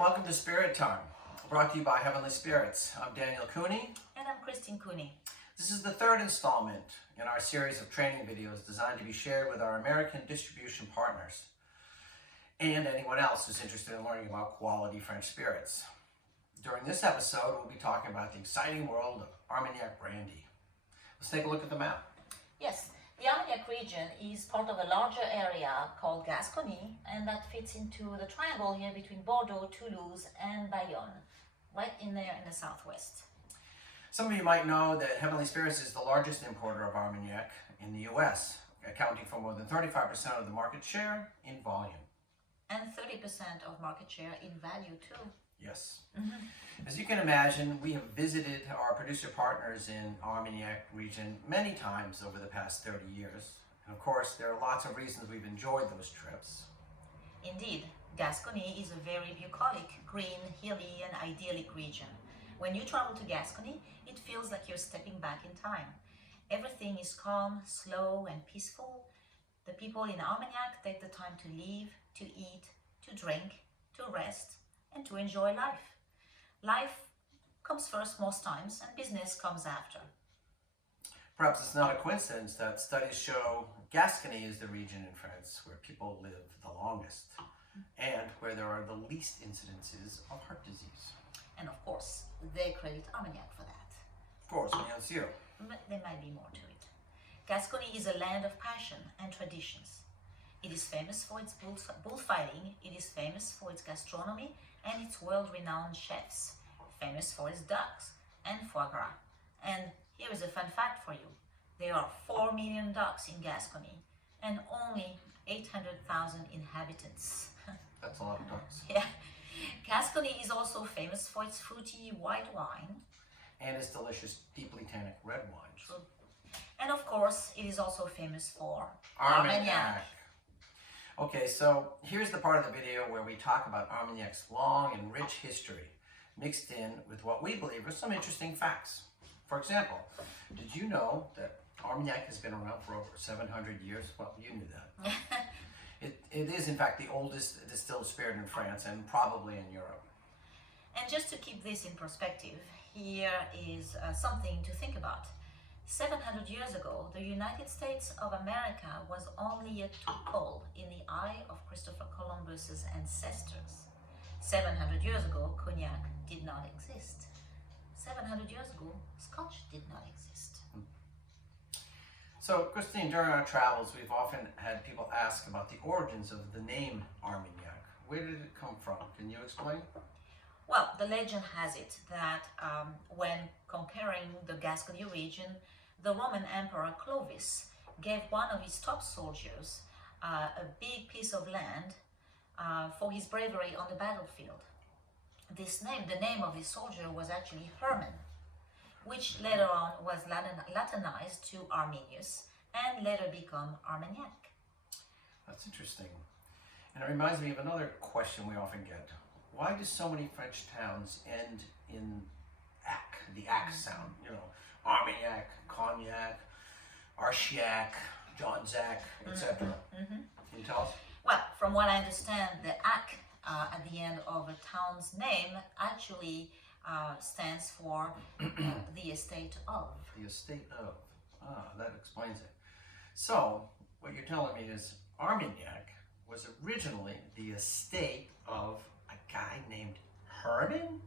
welcome to Spirit Time, brought to you by Heavenly Spirits. I'm Daniel Cooney. And I'm Christine Cooney. This is the third installment in our series of training videos designed to be shared with our American distribution partners and anyone else who's interested in learning about quality French spirits. During this episode, we'll be talking about the exciting world of Armagnac brandy. Let's take a look at the map. Yes, the Armagnac region is part of a larger area called Gascony, and that fits into the triangle here between Bordeaux, Toulouse, and Bayonne, right in there in the southwest. Some of you might know that Heavenly Spirits is the largest importer of Armagnac in the U.S., accounting for more than 35% of the market share in volume. And 30% of market share in value too. Yes. As you can imagine, we have visited our producer partners in Armagnac region many times over the past 30 years. And of course, there are lots of reasons we've enjoyed those trips. Indeed, Gascony is a very bucolic, green, hilly, and idyllic region. When you travel to Gascony, it feels like you're stepping back in time. Everything is calm, slow, and peaceful. The people in Armagnac take the time to live, to eat, to drink, to rest, and to enjoy life. Life comes first most times, and business comes after. Perhaps it's not a coincidence that studies show Gascony is the region in France where people live the longest and where there are the least incidences of heart disease. And of course, they credit Armagnac for that. Of course, bien sûr. But there might be more to it. Gascony is a land of passion and traditions. It is famous for its bullfighting, it is famous for its gastronomy and its world-renowned chefs, famous for its ducks and foie gras. And here is a fun fact for you. There are 4 million ducks in Gascony and only 800,000 inhabitants. That's a lot of ducks. Yeah. Gascony is also famous for its fruity white wine. And its delicious, deeply tannic red wine. True. And of course, it is also famous for Armagnac. Okay, so here's the part of the video where we talk about Armagnac's long and rich history, mixed in with what we believe are some interesting facts. For example, did you know that Armagnac has been around for over 700 years? Well, you knew that. It is, in fact, the oldest distilled spirit in France and probably in Europe. And just to keep this in perspective, here is something to think about. 700 years ago, the United States of America was only a toothhole in the eye of Christopher Columbus's ancestors. 700 years ago, cognac did not exist. 700 years ago, Scotch did not exist. So, Christine, during our travels, we've often had people ask about the origins of the name Armagnac. Where did it come from? Can you explain? Well, the legend has it that when conquering the Gascony region, the Roman Emperor Clovis gave one of his top soldiers a big piece of land for his bravery on the battlefield. The name of this soldier was actually Herman, which later on was Latinized to Arminius and later become Armagnac. That's interesting. And it reminds me of another question we often get. Why do so many French towns end in "ac", the "ac" sound? You know, Armagnac, Cognac, Archiac, Jonzac, etc. Can you tell us? Well, from what I understand, the "ac" at the end of a town's name actually stands for the estate of. The estate of. That explains it. So, what you're telling me is Armagnac was originally the estate of a guy named Herman?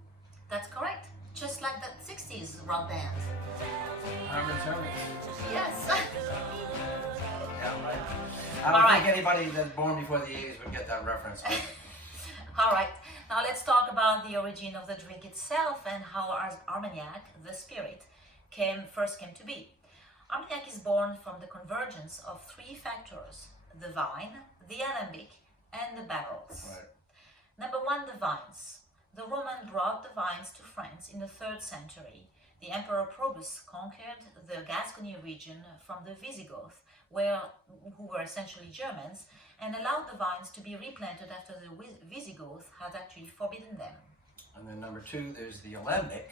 That's correct. Just like the 60s rock band. Herman's Herman. Yes. Yeah, right. I don't think anybody that's born before the 80s would get that reference. All right. Now let's talk about the origin of the drink itself and how Armagnac, the spirit, first came to be. Armagnac is born from the convergence of 3 factors: the vine, the alembic, and the barrels. Right. Number 1, the vines. The Romans brought the vines to France in the 3rd century. The Emperor Probus conquered the Gascony region from the Visigoths, who were essentially Germans, and allowed the vines to be replanted after the Visigoths had actually forbidden them. And then number 2, there's the alembic.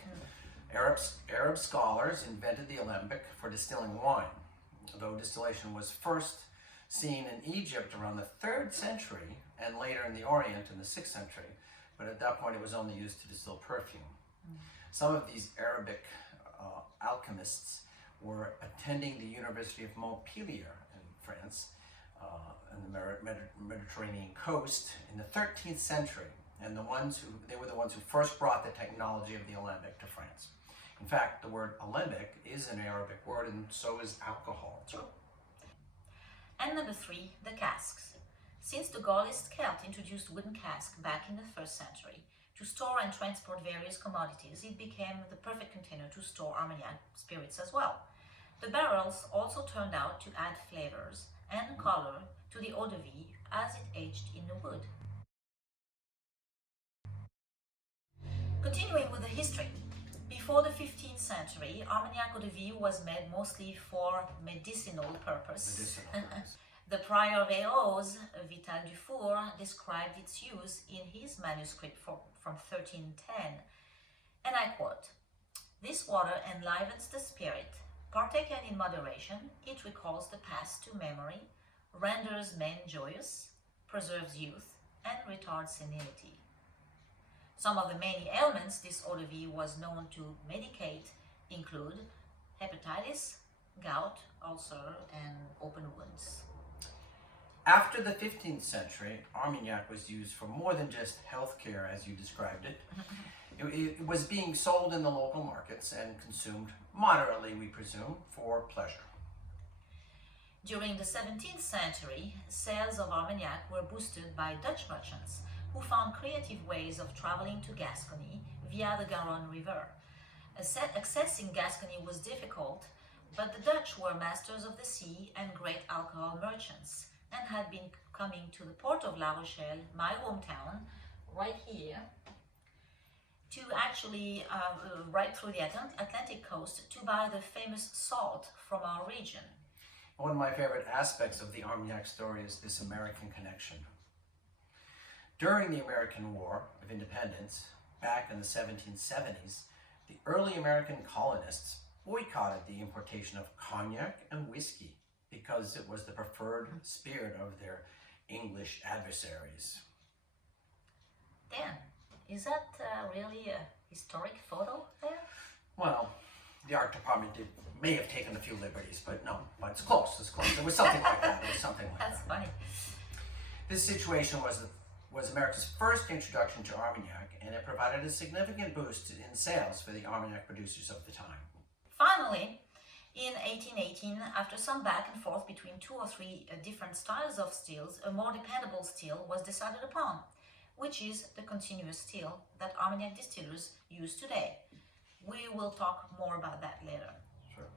Arab scholars invented the alembic for distilling wine, though distillation was first seen in Egypt around the 3rd century and later in the Orient in the 6th century. but at that point it was only used to distill perfume. Some of these Arabic alchemists were attending the University of Montpellier in France, on the Mediterranean coast in the 13th century, and they were the ones who first brought the technology of the alembic to France. In fact, the word alembic is an Arabic word, and so is alcohol. True. And number 3, the casks. Since the Gaullist Celt introduced wooden casks back in the 1st century to store and transport various commodities, it became the perfect container to store Armagnac spirits as well. The barrels also turned out to add flavors and color to the eau de vie as it aged in the wood. Continuing with the history. Before the 15th century, Armagnac eau de vie was made mostly for medicinal purpose. The Prior of Eaux, Vital Dufour, described its use in his manuscript from 1310, and I quote, "This water enlivens the spirit. Partaken in moderation, it recalls the past to memory, renders men joyous, preserves youth, and retards senility." Some of the many ailments this eau de vie was known to medicate include hepatitis, gout, ulcer, and open wounds. After the 15th century, Armagnac was used for more than just healthcare, as you described it. It was being sold in the local markets and consumed moderately, we presume, for pleasure. During the 17th century, sales of Armagnac were boosted by Dutch merchants who found creative ways of traveling to Gascony via the Garonne River. Accessing Gascony was difficult, but the Dutch were masters of the sea and great alcohol merchants, and had been coming to the port of La Rochelle, my hometown, right here, to actually right through the Atlantic coast to buy the famous salt from our region. One of my favorite aspects of the Armagnac story is this American connection. During the American War of Independence, back in the 1770s, the early American colonists boycotted the importation of cognac and whiskey because it was the preferred spirit of their English adversaries. Dan, is that really a historic photo there? Well, the art department may have taken a few liberties, but no, but it's close, it's close. It was something like that, That's funny. This situation was America's first introduction to Armagnac, and it provided a significant boost in sales for the Armagnac producers of the time. Finally, in 1818, after some back and forth between 2 or 3 different styles of steels, a more dependable steel was decided upon, which is the continuous steel that Armagnac distillers use today. We will talk more about that later. Sure.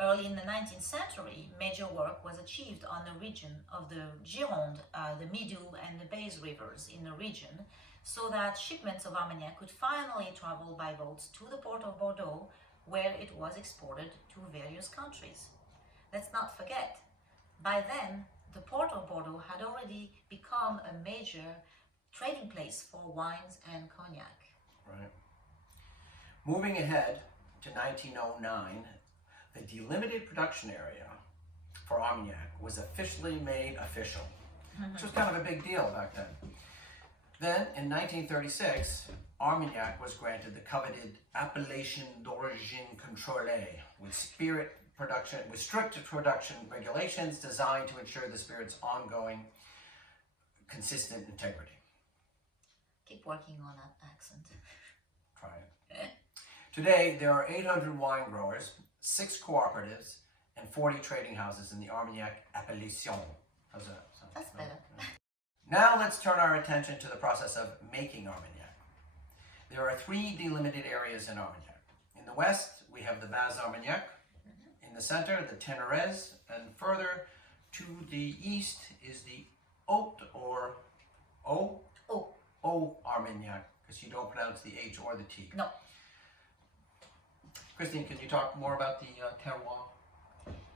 Early in the 19th century, major work was achieved on the region of the Gironde, the Midou and the Baise rivers in the region, so that shipments of Armagnac could finally travel by boats to the port of Bordeaux, where it was exported to various countries. Let's not forget, by then, the port of Bordeaux had already become a major trading place for wines and cognac. Right. Moving ahead to 1909, the delimited production area for Armagnac was officially made official, which was kind of a big deal back then. Then, in 1936, Armagnac was granted the coveted appellation d'origine contrôlée, with strict production regulations designed to ensure the spirit's ongoing, consistent integrity. Keep working on that accent. Try it. Today, there are 800 wine growers, 6 cooperatives, and 40 trading houses in the Armagnac appellation. How's that sound? That's better. Now let's turn our attention to the process of making Armagnac. There are 3 delimited areas in Armagnac. In the west, we have the Bas Armagnac. In the center, the Ténérez, and further to the east is the Haute or O Armagnac, because you don't pronounce the H or the T. No. Christine, can you talk more about the terroir?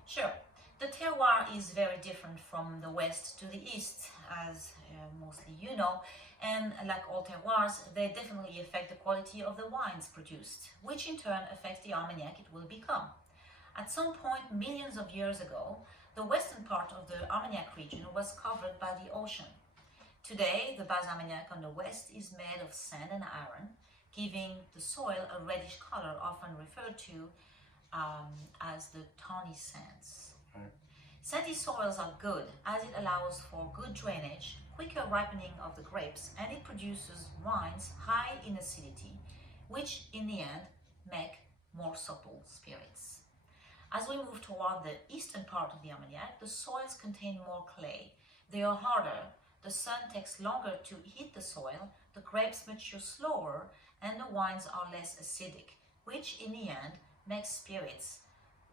Sure. The terroir is very different from the west to the east, as mostly you know, and like all terroirs, they definitely affect the quality of the wines produced, which in turn affects the Armagnac it will become. At some point, millions of years ago, the western part of the Armagnac region was covered by the ocean. Today, the base Armagnac on the west is made of sand and iron, giving the soil a reddish color, often referred to as the tawny sands. Right. Sandy soils are good as it allows for good drainage, quicker ripening of the grapes, and it produces wines high in acidity, which in the end make more supple spirits. As we move toward the eastern part of the Armagnac, the soils contain more clay. They are harder, the sun takes longer to heat the soil, the grapes mature slower, and the wines are less acidic, which in the end makes spirits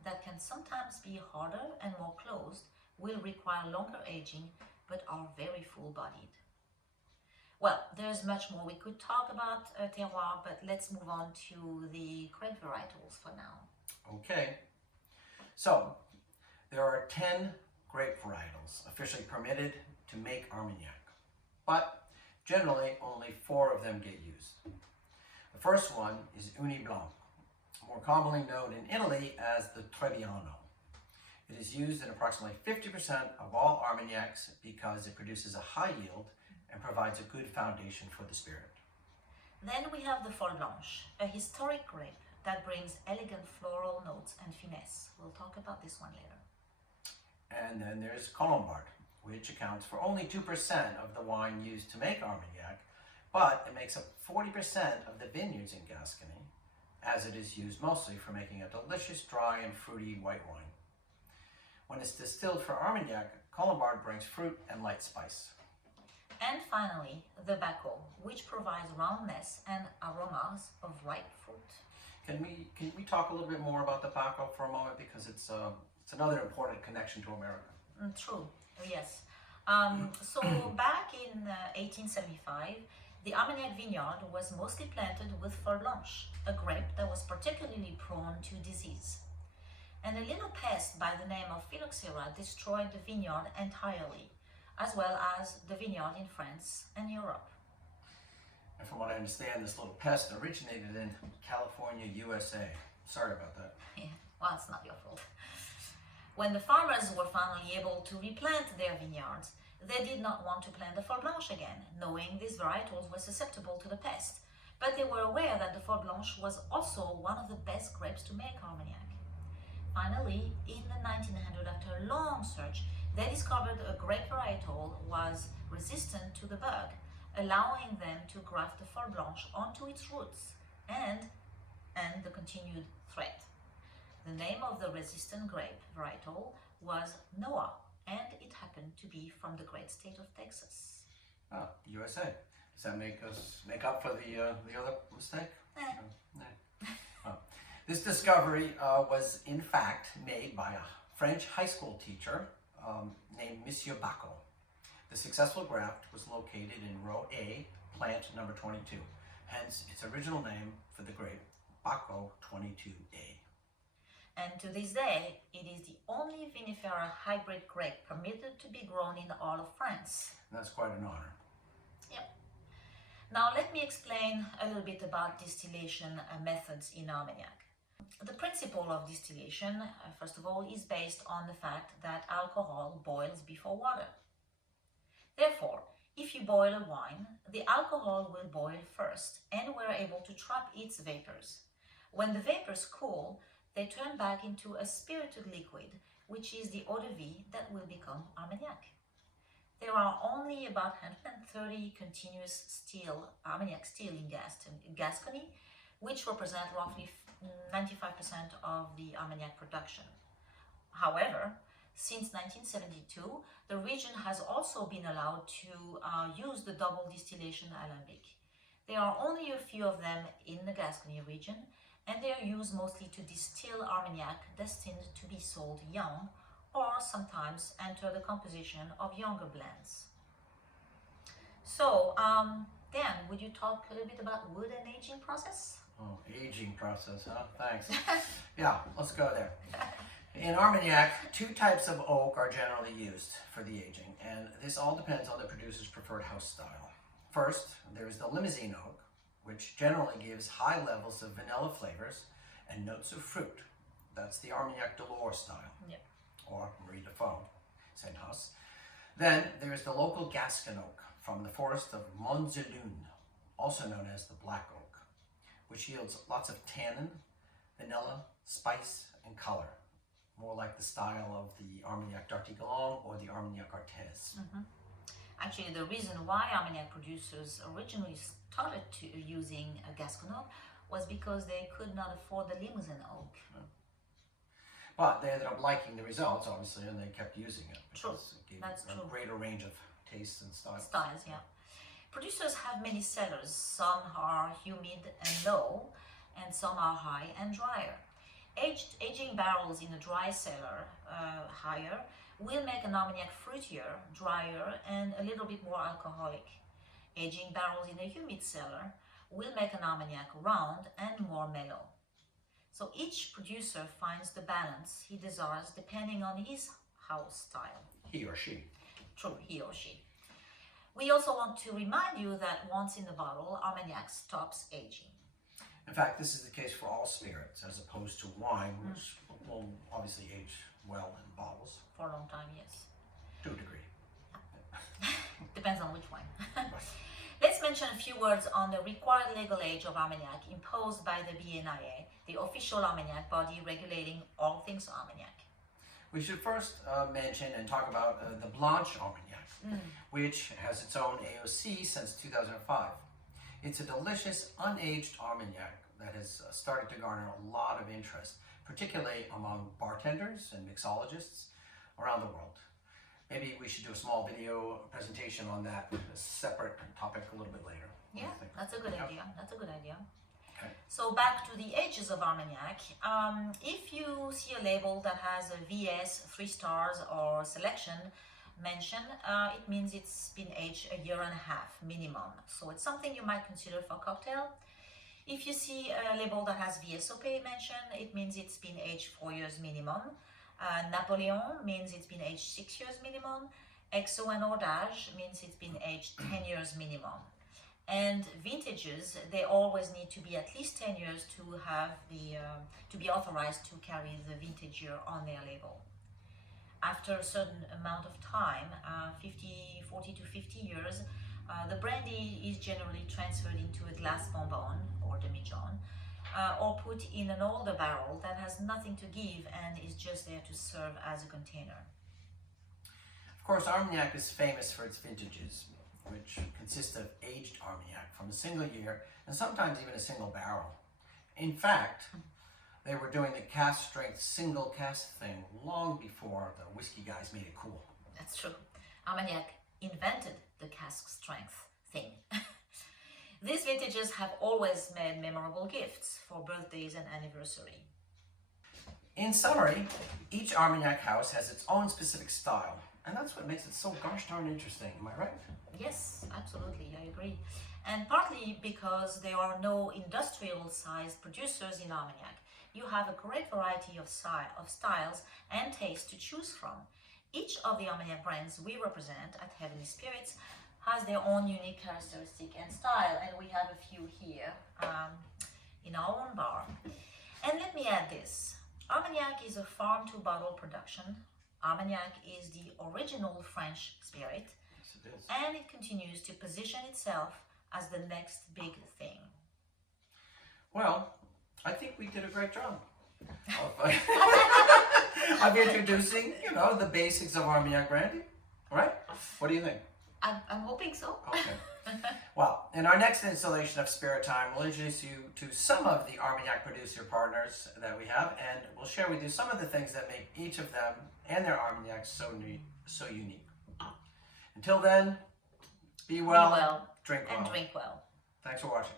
that can sometimes be harder and more closed, will require longer aging, but are very full-bodied. Well, there's much more we could talk about terroir, but let's move on to the grape varietals for now. Okay. So, there are 10 grape varietals officially permitted to make Armagnac, but generally only 4 of them get used. The first one is Uni Blanc, more commonly known in Italy as the Trebbiano. It is used in approximately 50% of all Armagnacs because it produces a high yield and provides a good foundation for the spirit. Then we have the Folle Blanche, a historic grape that brings elegant floral notes and finesse. We'll talk about this one later. And then there's Colombard, which accounts for only 2% of the wine used to make Armagnac, but it makes up 40% of the vineyards in Gascony, as it is used mostly for making a delicious dry and fruity white wine. When it's distilled for Armagnac, Colombard brings fruit and light spice. And finally, the Bacco, which provides roundness and aromas of ripe fruit. Can we talk a little bit more about the Bacco for a moment, because it's another important connection to America. True, yes. So back in 1875, the Armagnac vineyard was mostly planted with Folle Blanche, a grape that was particularly prone to disease. And a little pest by the name of phylloxera destroyed the vineyard entirely, as well as the vineyard in France and Europe. And from what I understand, this little pest originated in California, USA. Sorry about that. Yeah, well, it's not your fault. When the farmers were finally able to replant their vineyards, they did not want to plant the Folle Blanche again, knowing these varietals were susceptible to the pest. But they were aware that the Folle Blanche was also one of the best grapes to make Armagnac. Finally, in the 1900s, after a long search, they discovered a grape varietal was resistant to the bug, allowing them to graft the Folle Blanche onto its roots and the continued threat. The name of the resistant grape varietal was Noah, and it happened to be from the great state of Texas. Ah, USA. Does that make up for the other mistake? No. Oh. This discovery was in fact made by a French high school teacher named Monsieur Bacco. The successful graft was located in row A, plant number 22, hence its original name for the grape, Bacco 22A. And to this day, it is the only vinifera hybrid grape permitted to be grown in all of France. And that's quite an honor. Yep. Now let me explain a little bit about distillation methods in Armagnac. The principle of distillation, first of all, is based on the fact that alcohol boils before water. Therefore, if you boil a wine, the alcohol will boil first, and we're able to trap its vapors. When the vapors cool, they turn back into a spirited liquid, which is the eau de vie that will become Armagnac. There are only about 130 continuous Armagnac still in Gascony, which represent roughly 95% of the Armagnac production. However, since 1972, the region has also been allowed to use the double distillation alembic. There are only a few of them in the Gascony region, and they are used mostly to distill Armagnac destined to be sold young, or sometimes enter the composition of younger blends. So, Dan, would you talk a little bit about wood and aging process? Oh, aging process, huh? Thanks. Yeah, let's go there. In Armagnac, 2 types of oak are generally used for the aging, and this all depends on the producer's preferred house style. First, there is the Limousine oak, which generally gives high levels of vanilla flavors and notes of fruit. That's the Armagnac Delors style, or Marie de Faux, same house. Then there's the local Gascon oak, from the forest of Montzelune, also known as the black oak, which yields lots of tannin, vanilla, spice, and color, more like the style of the Armagnac d'Artigalon or the Armagnac Artez. Actually, the reason why Armagnac producers originally started using a Gascon oak was because they could not afford the Limousin oak. But they ended up liking the results, obviously, and they kept using it. True, It gave that's a true. greater range of tastes and styles. Styles, yeah. Producers have many cellars. Some are humid and low, and some are high and drier. Aging barrels in a dry cellar, higher, will make an Armagnac fruitier, drier, and a little bit more alcoholic. Aging barrels in a humid cellar will make an Armagnac round and more mellow. So each producer finds the balance he desires depending on his house style. He or she. True, he or she. We also want to remind you that once in the bottle, Armagnac stops aging. In fact, this is the case for all spirits, as opposed to wine, which will obviously age well in bottles. For a long time, yes. To a degree. Depends on which wine. Let's mention a few words on the required legal age of Armagnac imposed by the BNIA, the official Armagnac body regulating all things Armagnac. We should first mention and talk about the Blanche Armagnac, which has its own AOC since 2005. It's a delicious, unaged Armagnac that has started to garner a lot of interest, particularly among bartenders and mixologists around the world. Maybe we should do a small video presentation on that, a separate topic a little bit later. What do Yeah, you think? that's a good idea. That's a good idea. Okay. So back to the ages of Armagnac. If you see a label that has a VS, 3 stars, or selection mention, it means it's been aged a year and a half minimum. So it's something you might consider for cocktail. If you see a label that has VSOP mention, it means it's been aged 4 years minimum. Napoleon means it's been aged 6 years minimum. XO and Ordage means it's been aged 10 years minimum. And vintages, they always need to be at least 10 years to have the to be authorized to carry the vintage year on their label. After a certain amount of time, 40 to 50 years, the brandy is generally transferred into a glass bonbon or demijohn, or put in an older barrel that has nothing to give and is just there to serve as a container. Of course, Armagnac is famous for its vintages, which consist of aged Armagnac from a single year and sometimes even a single barrel. In fact, they were doing the cask strength single cask thing long before the whiskey guys made it cool. That's true. Armagnac invented the cask strength thing. These vintages have always made memorable gifts for birthdays and anniversary. In summary, each Armagnac house has its own specific style, and that's what makes it so gosh darn interesting, am I right? Yes, absolutely, I agree. And partly because there are no industrial-sized producers in Armagnac, you have a great variety of styles and tastes to choose from. Each of the Armagnac brands we represent at Heavenly Spirits has their own unique characteristic and style, and we have a few here in our own bar. And let me add this. Armagnac is a farm-to-bottle production. Armagnac is the original French spirit, Yes, it is. and it continues to position itself as the next big thing. Well, I think we did a great job of introducing, the basics of Armagnac brandy. All right? What do you think? I'm hoping so. Okay. Well, in our next installation of Spirit Time, we'll introduce you to some of the Armagnac producer partners that we have, and we'll share with you some of the things that make each of them and their Armagnacs so unique. Until then, be well, Be well drink well. and drink well. Thanks for watching.